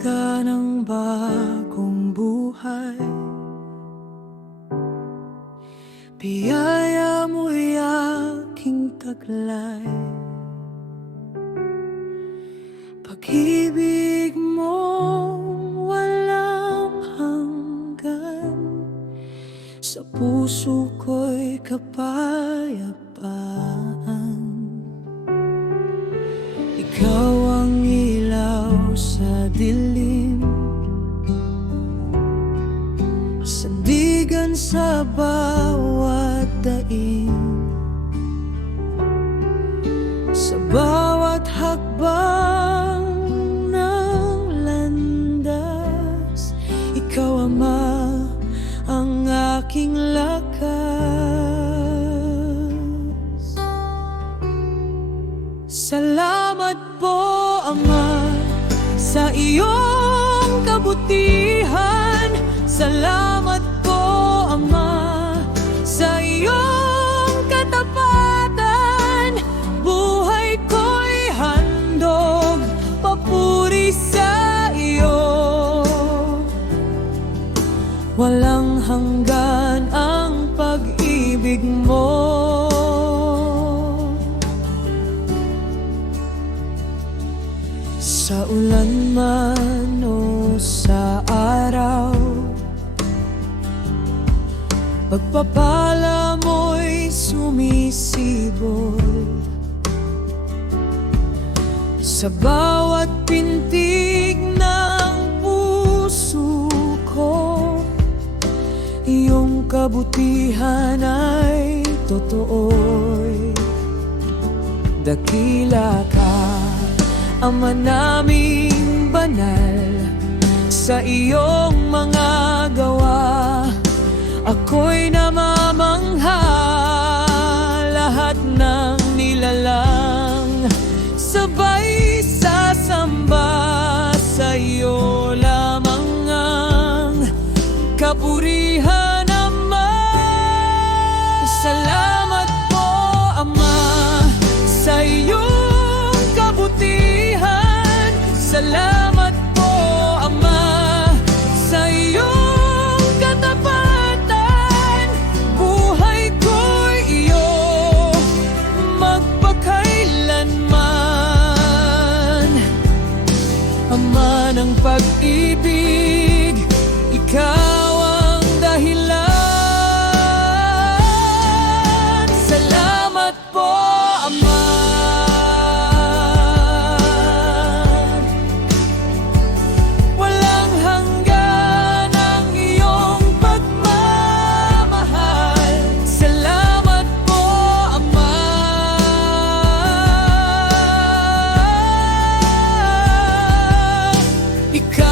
umaga ng bagong buhay, biyaya mo'y aking taglay. Pag-ibig mong walang hanggan, sa puso ko'y kapayapaan. Ikaw ang ilaw sa dilim, sandigan sa bawat daing. Sa bawat hakbang ng landas, ikaw, Ama, ang aking lakas. Salamat po, Ama, sa iyong kabutihan. Salamat po, Ama, sa iyong katapatan. Buhay ko'y handog, papuri sa iyo. Walang hanggan ang pag-ibig mo. Sa ulan man o sa araw, pagpapala mo'y sumisibol. Sa bawat pintig ng puso ko, iyong kabutihan ay totoo'y dakila ka, Ama naming banal. Sa iyong mga gawa, ako'y namamangha. Lahat ng nilalang sabay sasamba, sa iyo lamang ang kapurihan, Ama. Salamat po, Ama, sa iyong kabutihan. Salamat po, Ama, sa iyong katapatan. Buhay ko'y iyo magpakailanman. Ama ng pag-ibig, ikaw ang dahilan. Salamat po, Ama. Walang hanggan ang iyong pagmamahal. Salamat po, Ama. Ikaw